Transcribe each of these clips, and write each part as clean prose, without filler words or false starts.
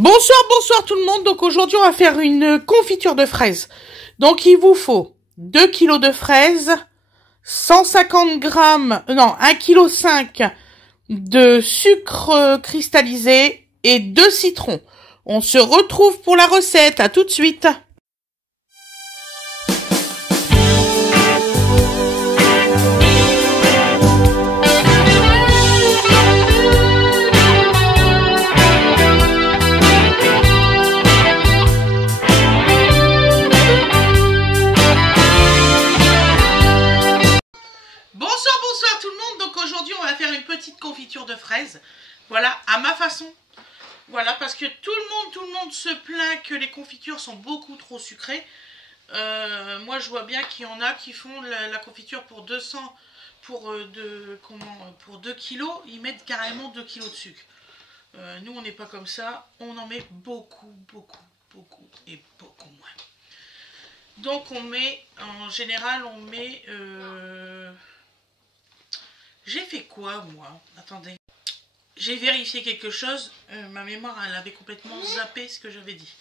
Bonsoir, bonsoir tout le monde. Donc aujourd'hui on va faire une confiture de fraises. Donc il vous faut 2 kg de fraises, 150 grammes, non 1,5 kg de sucre cristallisé et 2 citrons. On se retrouve pour la recette, à tout de suite. Bonsoir tout le monde. Donc aujourd'hui on va faire une petite confiture de fraises. Voilà, à ma façon. Voilà, parce que tout le monde se plaint que les confitures sont beaucoup trop sucrées. Moi je vois bien qu'il y en a qui font la confiture pour 200, pour 2 kilos, ils mettent carrément 2 kilos de sucre. Nous on n'est pas comme ça, on en met beaucoup et beaucoup moins. Donc on met, en général on met... J'ai fait quoi moi? Attendez. J'ai vérifié quelque chose. Ma mémoire elle avait complètement zappé ce que j'avais dit.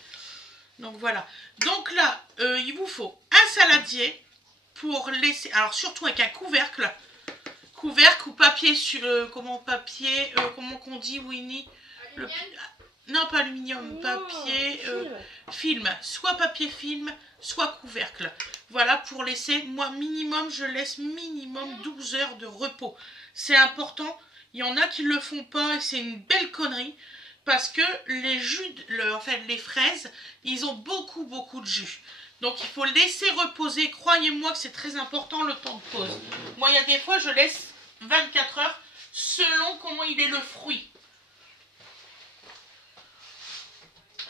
Donc voilà. Donc là, il vous faut un saladier pour laisser... Alors surtout avec un couvercle. Couvercle ou papier sur... comment qu'on dit Winnie? Non, pas aluminium, papier film. Soit papier film, soit couvercle. Voilà, pour laisser, moi minimum, je laisse minimum 12 heures de repos. C'est important. Il y en a qui le font pas et c'est une belle connerie. Parce que les jus, les fraises, ils ont beaucoup de jus. Donc il faut laisser reposer. Croyez-moi que c'est très important le temps de pause. Moi, il y a des fois, je laisse 24 heures selon comment il est le fruit.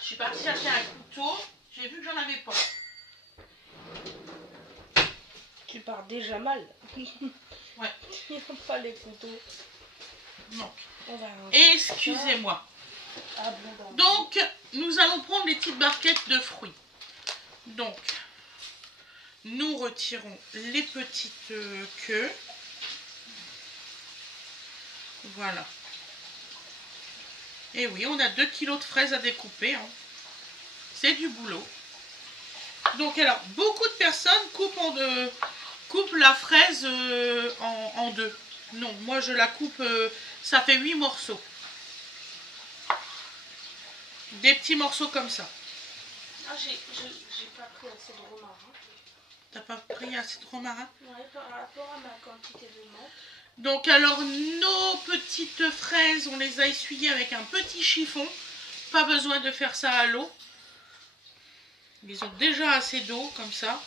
Je suis partie acheter un couteau, j'ai vu que j'en avais pas. Tu pars déjà mal. Ouais. Il ne faut pas les couteaux. Non. Excusez-moi. Ah, bon, donc, nous allons prendre les petites barquettes de fruits. Donc, nous retirons les petites queues. Voilà. Et oui, on a 2 kg de fraises à découper. Hein. C'est du boulot. Donc alors, beaucoup de personnes coupent la fraise en deux. Non, moi je la coupe, ça fait 8 morceaux. Des petits morceaux comme ça. Ah, j'ai pas pris assez de romarin. T'as pas pris assez de romarin? Ouais, par rapport à ma quantité de menthe. Donc alors, nos petites fraises, on les a essuyées avec un petit chiffon. Pas besoin de faire ça à l'eau. Ils ont déjà assez d'eau, comme ça.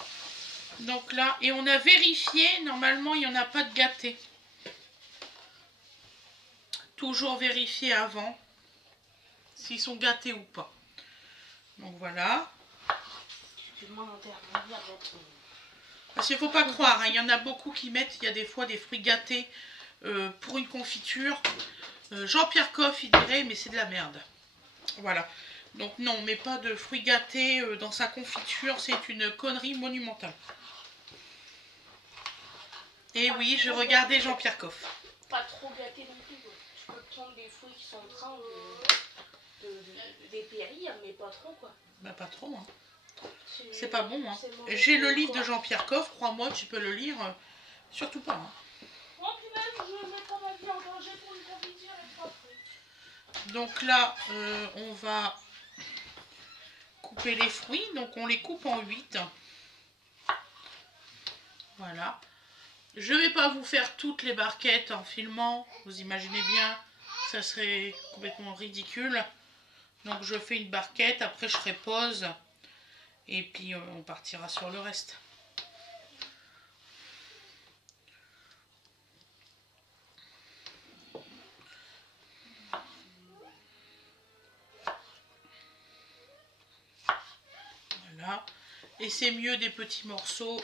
Donc là, et on a vérifié, normalement, il n'y en a pas de gâté. Toujours vérifier avant s'ils sont gâtés ou pas. Donc voilà. Parce qu'il ne faut pas croire, hein, il y en a beaucoup qui mettent, il y a des fois des fruits gâtés pour une confiture. Jean-Pierre Coff, il dirait, mais c'est de la merde. Voilà. Donc non, on met pas de fruits gâtés dans sa confiture, c'est une connerie monumentale. Et oui, je regardais Jean-Pierre Coff. Pas trop gâté non plus. Tu peux prendre des fruits qui sont en train de dépérir, mais pas trop quoi. Bah pas trop, hein. C'est pas bon, hein. J'ai le livre de Jean-Pierre Coff, crois-moi, tu peux le lire, surtout pas. Hein. Oh punaise, je mets pas ma vie en danger pour une confiture et trois fruits. Donc là, on va couper les fruits, donc on les coupe en 8. Voilà. Je vais pas vous faire toutes les barquettes en filmant, vous imaginez bien, ça serait complètement ridicule. Donc je fais une barquette, après je ferai pause. Et puis on partira sur le reste. Voilà. Et c'est mieux des petits morceaux.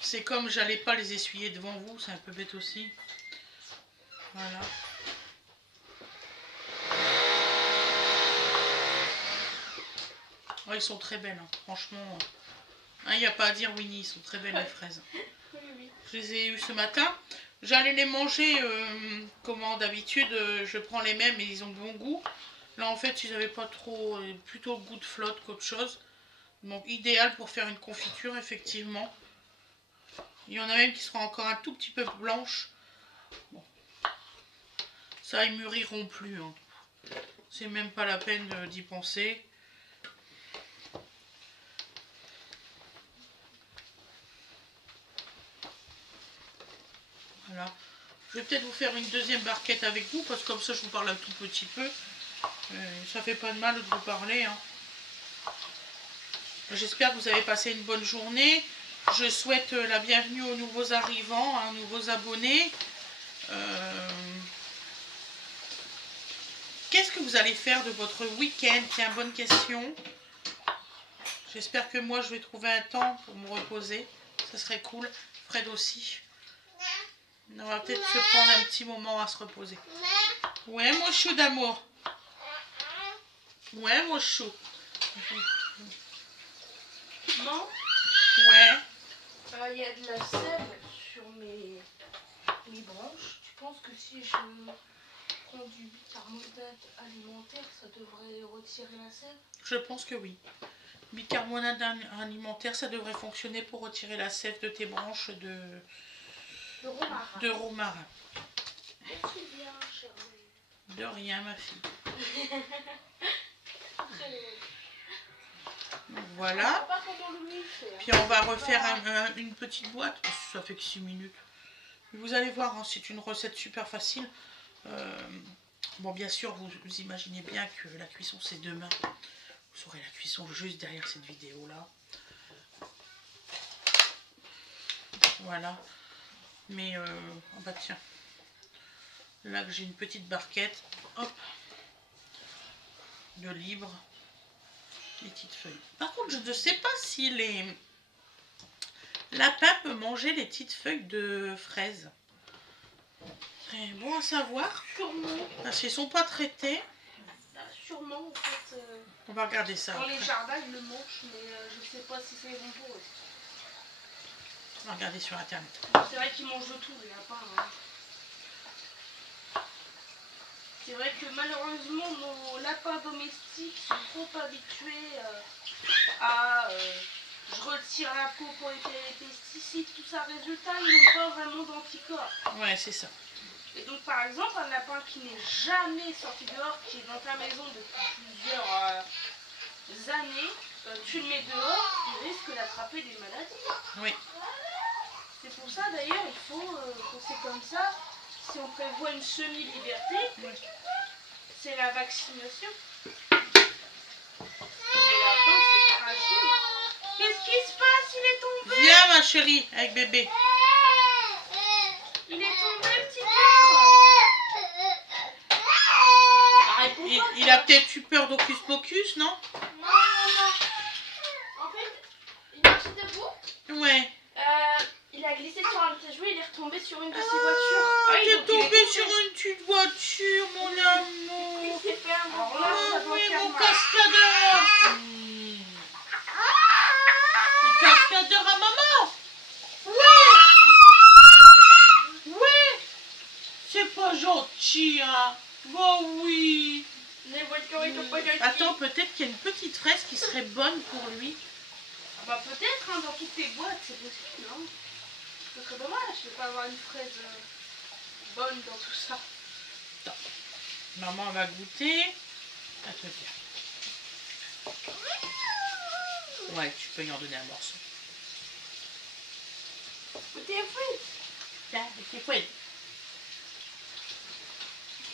C'est comme j'allais pas les essuyer devant vous, c'est un peu bête aussi. Voilà. Ouais, ils sont très belles, hein. Franchement. Il n'y a pas à dire, Winnie, ils sont très belles les fraises. Oui, oui. Je les ai eues ce matin. J'allais les manger, comment d'habitude, je prends les mêmes et ils ont bon goût. Là, en fait, ils n'avaient pas trop, plutôt le goût de flotte qu'autre chose. Donc, idéal pour faire une confiture, effectivement. Il y en a même qui seront encore un tout petit peu blanches. Bon. Ça, ils mûriront plus. Hein. C'est même pas la peine d'y penser. Voilà. Je vais peut-être vous faire une deuxième barquette avec vous, parce que comme ça je vous parle un tout petit peu. Ça fait pas de mal de vous parler. Hein. J'espère que vous avez passé une bonne journée. Je souhaite la bienvenue aux nouveaux arrivants, aux nouveaux abonnés. Qu'est-ce que vous allez faire de votre week-end? Tiens, bonne question. J'espère que moi je vais trouver un temps pour me reposer. Ça serait cool. Fred aussi. On va peut-être se prendre un petit moment à se reposer. Ouais, mon chou d'amour. Ouais, mon chou. Non. Ouais. Il y a de la sève sur mes branches. Tu penses que si je prends du bicarbonate alimentaire, ça devrait retirer la sève? Je pense que oui. Bicarbonate alimentaire, ça devrait fonctionner pour retirer la sève de tes branches de romarin. Merci bien, chérie. De rien, ma fille. Donc voilà. Puis on va refaire une petite boîte. Ça fait que 6 minutes. Vous allez voir, hein, c'est une recette super facile. Bon, bien sûr, vous imaginez bien que la cuisson, c'est demain. Vous aurez la cuisson juste derrière cette vidéo-là. Voilà. Mais, oh bah tiens. Là que j'ai une petite barquette. Hop. De libre. Les petites feuilles. Par contre, je ne sais pas si les lapins peuvent manger les petites feuilles de fraises. C'est bon à savoir. Sûrement. Parce qu'ils ne sont pas traités. Sûrement, en fait. On va regarder ça. Dans après. les jardins, ils le mangent, mais je ne sais pas si c'est bon pour eux. On va regarder sur internet. C'est vrai qu'ils mangent de tout, les lapins. Hein. C'est vrai que malheureusement, nos lapins domestiques sont trop habitués à... je retire la peau pour éviter les pesticides, tout ça. Résultat, ils n'ont pas vraiment d'anticorps. Ouais, c'est ça. Et donc, par exemple, un lapin qui n'est jamais sorti dehors, qui est dans ta maison depuis plusieurs années, tu le mets dehors, il risque d'attraper des maladies. Oui. C'est pour ça, d'ailleurs, il faut que c'est comme ça. Si on prévoit une semi-liberté, c'est la vaccination. Les lapins, c'est fragile. Qu'est-ce qui se passe? Il est tombé. Viens, ma chérie, avec bébé. Il est tombé, petit cœur. Il a peut-être eu peur d'Hocus Pocus, non? Non. En fait, il marchait debout. Ouais. Il a glissé sur un petit jouet, il est retombé sur une de ses voitures. Il est tombé sur une petite voiture, mon amour. Il s'est fait un bon Oui, mon cascadeur. Le cascadeur à maman. Ouais. C'est pas gentil, hein. Oh oui. Les voitures, ils sont pas gentilles. Attends, peut-être qu'il y a une petite fraise qui serait bonne pour lui. Bah peut-être, hein, dans toutes tes boîtes, c'est possible, hein. Ce serait dommage de ne pas avoir une fraise bonne dans tout ça. Attends. Maman va goûter. À te dire. Ouais, tu peux y en donner un morceau. Goûtez un fruit. Tiens, c'est quoi?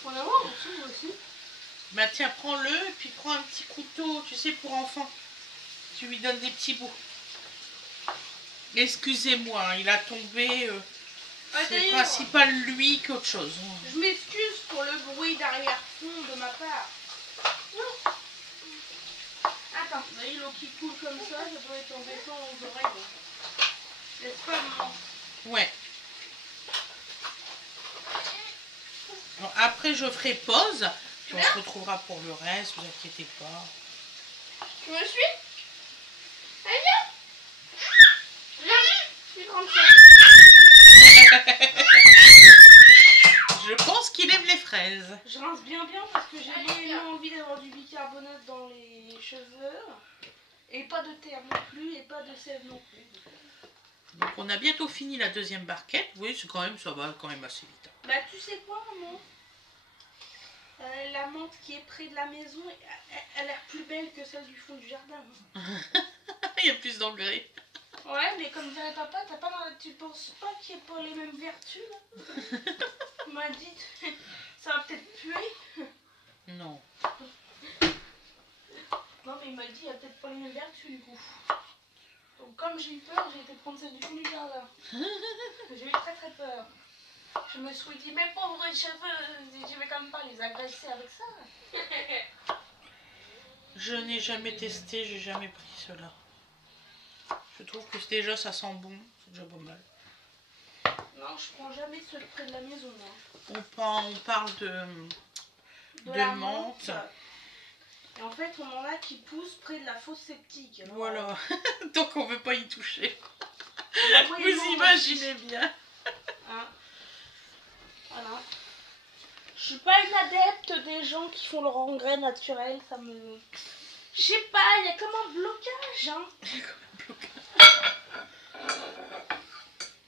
Pour l'avoir aussi. Bah tiens, prends-le et puis prends un petit couteau, tu sais, pour enfant. Tu lui donnes des petits bouts. Excusez-moi, hein, il a tombé. C'est principal lui qu'autre chose. Je m'excuse pour le bruit d'arrière-fond de ma part. Attends, vous voyez l'eau qui coule comme ça doit être embêtant aux oreilles. N'est-ce pas, maman? Ouais. Bon, après, je ferai pause. Puis on se retrouvera pour le reste, vous inquiétez pas. Tu me suis? Plus grande ça. Je pense qu'il aime les fraises. Je rince bien parce que j'ai vraiment envie d'avoir du bicarbonate dans les cheveux. Et pas de terre non plus et pas de sève non plus. Donc on a bientôt fini la deuxième barquette. Oui, c'est quand même, ça va quand même assez vite. Bah tu sais quoi maman, la menthe qui est près de la maison, elle a l'air plus belle que celle du fond du jardin. Il y a plus d'engrais. Ouais, mais comme dirait papa, tu penses pas qu'il n'y a pas les mêmes vertus là? Il m'a dit, ça va peut-être puer. Non. Non mais il m'a dit, il n'y a peut-être pas les mêmes vertus du coup. Donc comme j'ai eu peur, j'ai été prendre celle du fond du jardin. J'ai eu très très peur. Je me suis dit, mes pauvres cheveux, je vais quand même pas les agresser avec ça. Je n'ai jamais testé, j'ai jamais pris cela. Je trouve que déjà ça sent bon, c'est déjà pas mal. Non, je prends jamais ceux près de la maison. Hein. On parle de la menthe. Et en fait, on en a qui poussent près de la fosse septique. Alors, voilà, donc on veut pas y toucher. Vous imaginez bien. Hein, voilà. Je suis pas une adepte des gens qui font leur engrais naturel, ça me... Je sais pas, il y a comme un blocage, hein.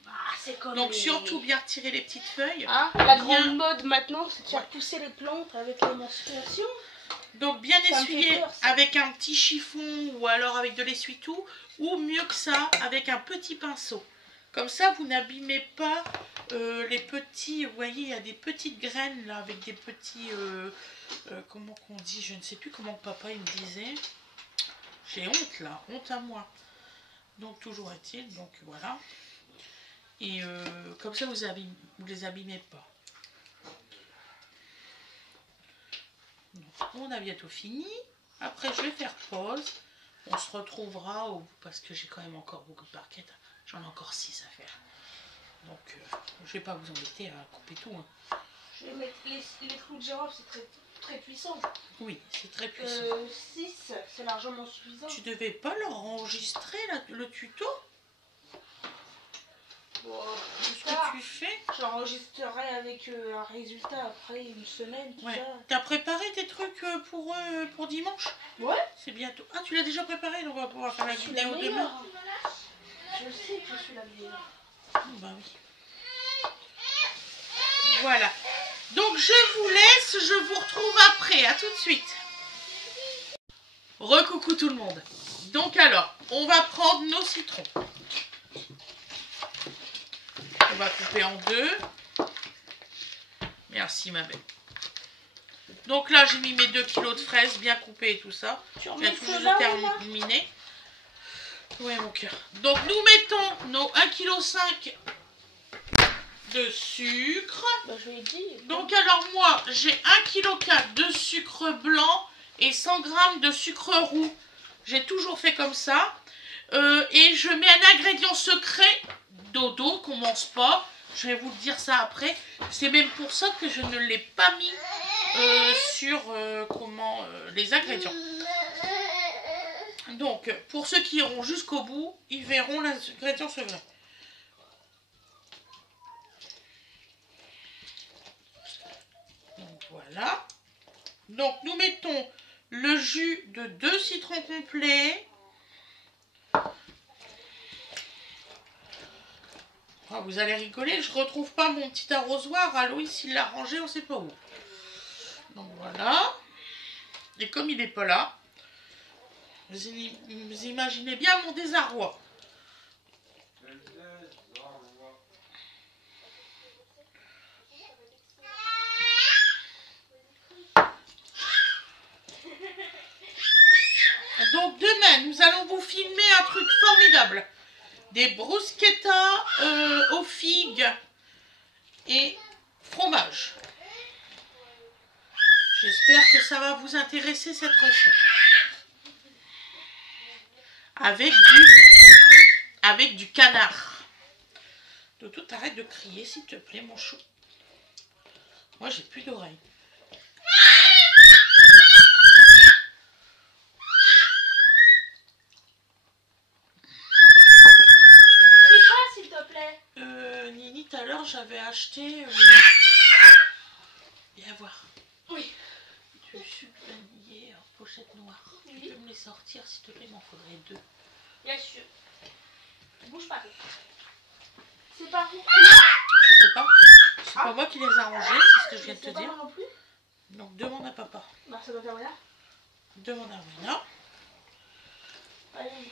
Ah, c'est comme donc surtout bien retirer les petites feuilles. Hein, la grande mode maintenant, c'est de faire pousser les plantes avec les menstruations. Donc bien essuyer avec un petit chiffon ou alors avec de l'essuie-tout, ou mieux que ça, avec un petit pinceau. Comme ça, vous n'abîmez pas les petits... Vous voyez, il y a des petites graines là, avec des petits... comment qu'on dit? Je ne sais plus comment papa il me disait. J'ai honte là, honte à moi. Donc toujours est-il, donc voilà. Et comme ça, vous les abîmez pas. Donc, on a bientôt fini. Après, je vais faire pause. On se retrouvera parce que j'ai quand même encore beaucoup de barquettes. J'en ai encore 6 à faire. Donc, je vais pas vous embêter à couper tout. Hein. Je vais mettre les clous de girofle, c'est très, très puissant. Oui, c'est très puissant. 6, c'est largement suffisant. Tu devais pas leur enregistrer le tuto? Bon, ce que tu fais? J'enregistrerai avec un résultat après une semaine, tout ça. T'as préparé tes trucs pour dimanche? Ouais. C'est bientôt. Ah, tu l'as déjà préparé, donc on va pouvoir faire la vidéo demain. Je sais que je suis la meilleure. Bah oui. Voilà. Donc je vous laisse, je vous retrouve après. À tout de suite. Recoucou tout le monde. Donc alors, on va prendre nos citrons. On va couper en deux. Merci ma belle. Donc là, j'ai mis mes 2 kilos de fraises bien coupées et tout ça. Je viens tout juste de terminer. Ouais, mon cœur. Donc nous mettons nos 1,5 kg de sucre. Bah, je l'ai dit. Donc alors moi, j'ai 1,4 kg de sucre blanc et 100 g de sucre roux. J'ai toujours fait comme ça. Et je mets un ingrédient secret, dodo, qu'on mange pas. Je vais vous dire ça après. C'est même pour ça que je ne l'ai pas mis sur les ingrédients. Donc, pour ceux qui iront jusqu'au bout, ils verront l'ingrédient secret. Donc, voilà. Donc, nous mettons le jus de 2 citrons complets. Oh, vous allez rigoler, je retrouve pas mon petit arrosoir. Aloïs, il l'a rangé, on sait pas où. Donc, voilà. Et comme il n'est pas là, vous imaginez bien mon désarroi. Donc demain, nous allons vous filmer un truc formidable. Des bruschettas aux figues et fromage. J'espère que ça va vous intéresser cette recette. Avec du canard. Toto, t'arrêtes de crier s'il te plaît mon chou. Moi j'ai plus d'oreilles. fois, j'avais acheté... Viens voir. Oui. Du sucre vanillé en pochette noire. Oui. Tu peux me les sortir, s'il te plaît, il m'en faudrait 2. Bien sûr. Bouge pas. C'est pas vous. Je sais pas. C'est pas moi qui les ai rangés, c'est ce que je viens de te C'est pas dire. moi non plus. Donc demande à papa. Bah ça doit faire rien. Demande à Rina. Allez.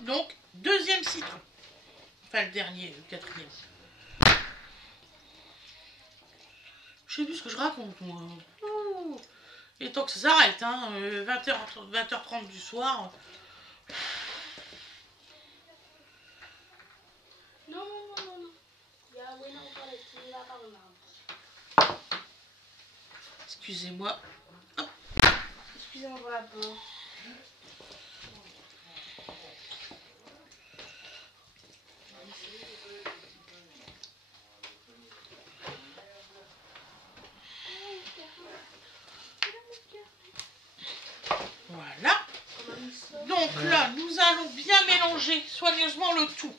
Donc, deuxième citron. Enfin, le dernier, le quatrième. Je sais plus ce que je raconte, moi. Ouh. Et tant que ça s'arrête, hein, 20h30 du soir. Non, non, non, non. Il y a oui, non, pas les petits là, pardon. Excusez-moi. Excusez-moi pour la peur. Voilà. Donc là, nous allons bien mélanger soigneusement le tout.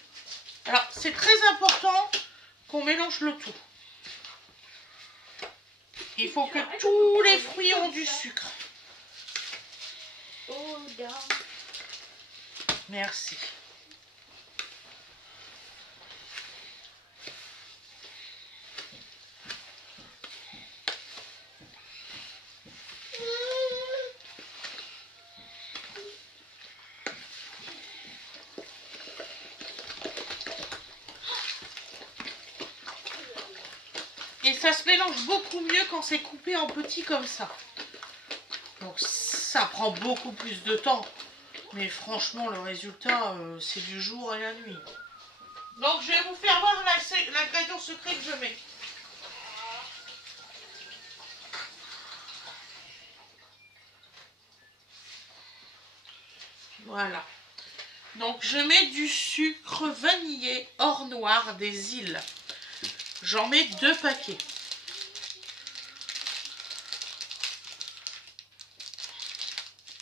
Alors, c'est très important qu'on mélange le tout. Il faut que tous les fruits ont du sucre. Oh, down. Merci. Et ça se mélange beaucoup mieux quand c'est coupé en petits comme ça. Donc ça prend beaucoup plus de temps. Mais franchement, le résultat, c'est du jour et la nuit. Donc je vais vous faire voir l'ingrédient secret que je mets. Voilà. Donc je mets du sucre vanillé hors noir des îles. J'en mets 2 paquets.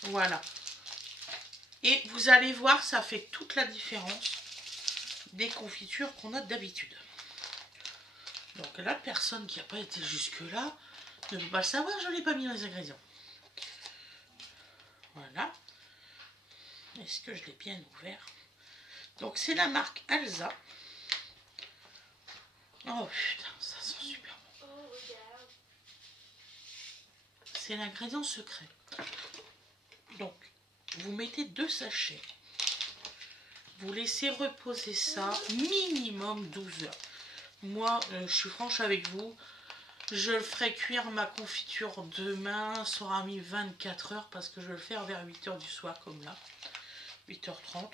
Voilà. Et vous allez voir, ça fait toute la différence des confitures qu'on a d'habitude. Donc la personne qui n'a pas été jusque-là ne peut pas le savoir, je ne l'ai pas mis dans les ingrédients. Voilà. Est-ce que je l'ai bien ouvert? Donc c'est la marque Alza. Oh putain, ça sent super bon. C'est l'ingrédient secret. Donc, vous mettez 2 sachets. Vous laissez reposer ça minimum 12 heures. Moi, je suis franche avec vous. Je le ferai cuire ma confiture demain. Ça aura mis 24 heures parce que je vais le faire vers 8 h du soir comme là. 8h30.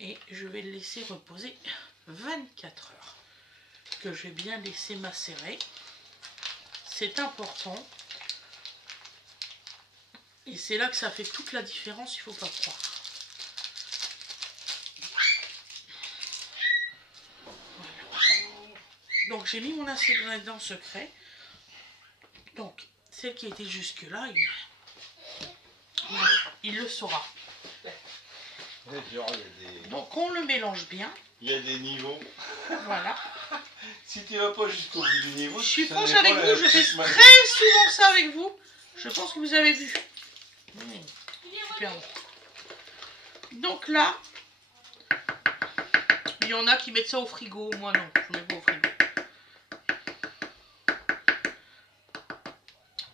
Et je vais le laisser reposer 24 heures. Que je vais bien laisser macérer. C'est important. Et c'est là que ça fait toute la différence, il ne faut pas croire. Voilà. Donc j'ai mis mon ingrédient secret. Donc celle qui était jusque là, il le saura. Donc on le mélange bien. Il y a des niveaux. Voilà. Si tu vas pas jusqu'au bout du niveau, je suis franche avec vous, je fais très souvent ça avec vous. Je pense que vous avez vu. Super bon. Donc là, il y en a qui mettent ça au frigo. Moi non, je ne mets pas au frigo.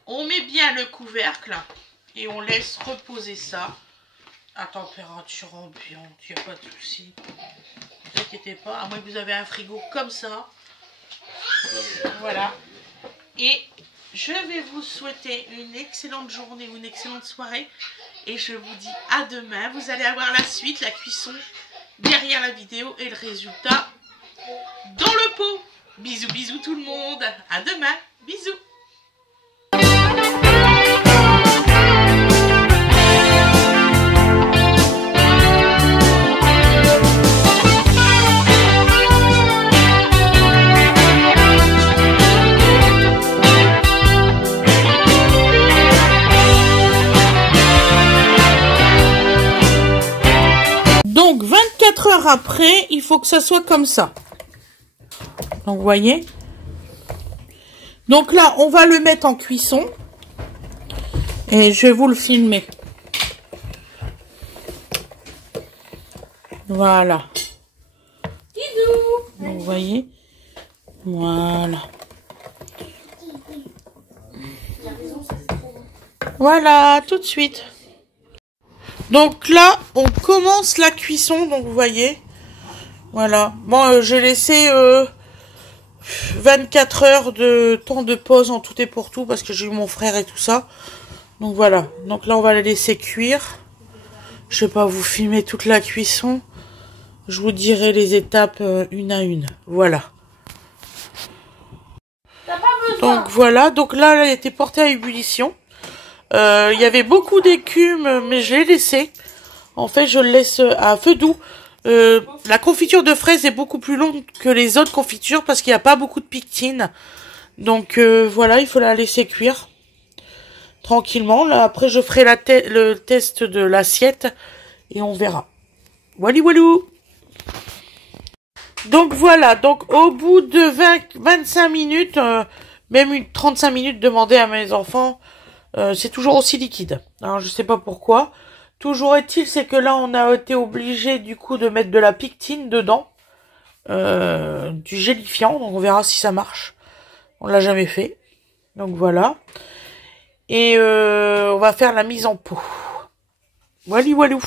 On met bien le couvercle et on laisse reposer ça à température ambiante. Il n'y a pas de souci. Ne vous inquiétez pas, à moins que vous avez un frigo comme ça. Voilà. Et je vais vous souhaiter une excellente journée ou une excellente soirée. Et je vous dis à demain. Vous allez avoir la suite, la cuisson derrière la vidéo et le résultat dans le pot. Bisous, bisous tout le monde. À demain. Bisous. Donc 24 heures après, il faut que ça soit comme ça. Donc, vous voyez. Donc là, on va le mettre en cuisson. Et je vais vous le filmer. Voilà. Donc, vous voyez. Voilà. Voilà, tout de suite. Donc là, on commence la cuisson, donc vous voyez. Voilà. Bon, j'ai laissé 24 heures de temps de pause en tout et pour tout, parce que j'ai eu mon frère et tout ça. Donc voilà. Donc là, on va la laisser cuire. Je vais pas vous filmer toute la cuisson. Je vous dirai les étapes une à une. Voilà. Donc voilà. Donc là, elle a été portée à ébullition. Il y avait beaucoup d'écume, mais je l'ai laissé. En fait, je le laisse à feu doux. La confiture de fraises est beaucoup plus longue que les autres confitures parce qu'il n'y a pas beaucoup de pectine. Donc voilà, il faut la laisser cuire tranquillement. Là, après, je ferai le test de l'assiette et on verra. Wally walou. Donc voilà, donc au bout de 25 minutes, même 35 minutes, demandez à mes enfants, c'est toujours aussi liquide. Alors je sais pas pourquoi. Toujours est-il, c'est que là on a été obligé du coup de mettre de la pectine dedans, du gélifiant. Donc on verra si ça marche. On l'a jamais fait. Donc voilà. Et on va faire la mise en pot. Wally walou.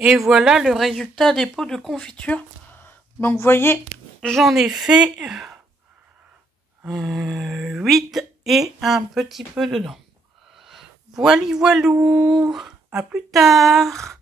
Et voilà le résultat des pots de confiture. Donc vous voyez, j'en ai fait 8 et un petit peu dedans. Voili voilou. À plus tard.